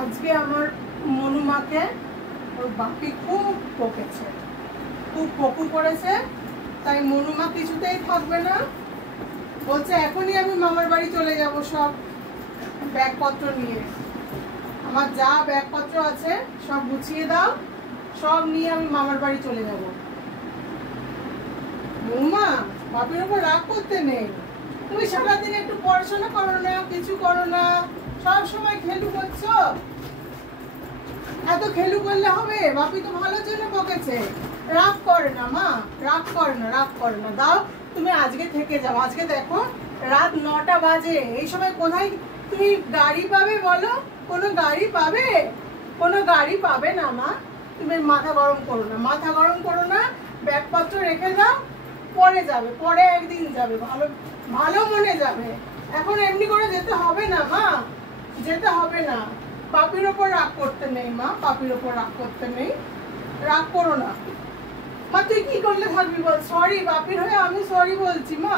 আজকে আমার মনুমাকে ওর বাপি খুব বকেছে, খুব বকু করেছে, তাই মনুমা কিছুতেই থাকবে না। বলছে এখনই আমি মামার বাড়ি চলে যাব সব ব্যাগপত্র নিয়ে। আমার যা ব্যাগপত্র আছে সব গুছিয়ে দাও, সব নিয়ে আমি মামার বাড়ি চলে যাব। মনুমা, বাপির উপর রাগ করতে নেই। তুমি সারাদিন একটু পড়াশোনা করো না, কিছু করো না, সব সময় খেলু করছো। এত খেলু করলে হবে? বাপি তো ভালোর জন্য বকেছে। রাগ করে না মা, রাগ করে না, রাগ করে না। দাও, তুমি আজকে থেকে যাও। আজকে দেখো রাত 9টা বাজে, এই সময় কোথায় তুমি গাড়ি পাবে বলো? কোনো গাড়ি পাবে? কোনো গাড়ি পাবে না মা। তুমি মাথা গরম করো না, মাথা গরম করো না। ব্যাগপত্র রেখে দাও, পরে যাবে, পরে একদিন যাবে, ভালো ভালো মনে যাবে। এখন এমনি করে যেতে হবে না মা, যেতে হবে না। বাপির ওপর রাগ করতে নেই মা, বাপির ওপর রাগ করতে নেই, রাগ করো না মা। তুই কি করলে থাকবি বল? সরি, বাপির হয়ে আমি সরি বলছি মা,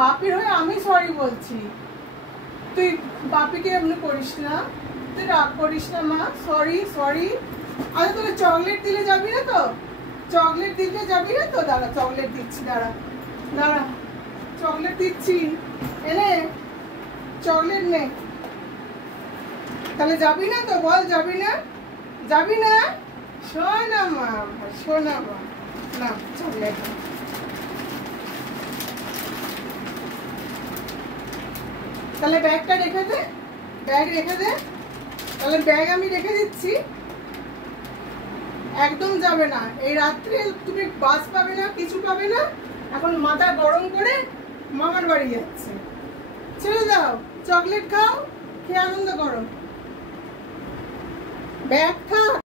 বাপির হয়ে আমি সরি বলছি। তুই বাপিকে এমনি করিস না, তুই রাগ করিস না মা, সরি সরি। আরে তোকে চকলেট দিলে যাবি না তো? চকলেট দিতে যাবি না তো? দাঁড়া, চকলেট দিচ্ছি, দাঁড়া দাঁড়া, চকলেট দিচ্ছি, এনে চকলেট নে। তাহলে যাবি না তো? বল যাবি না, যাবি না? শোনা মা, শোনা মা, না চকলেট। তাহলে ব্যাগটা রেখে দে, ব্যাগ রেখে দে। তাহলে ব্যাগ আমি রেখে দিচ্ছি। একদম যাবে না এই রাত্রে, তুমি বাস পাবে না, কিছু পাবে না। এখন মাথা গরম করে মামার বাড়ি যাচ্ছে। ছেড়ে দাও, চকলেট খাও, খেয়ে আনন্দ করো। ব্যাগ থাক।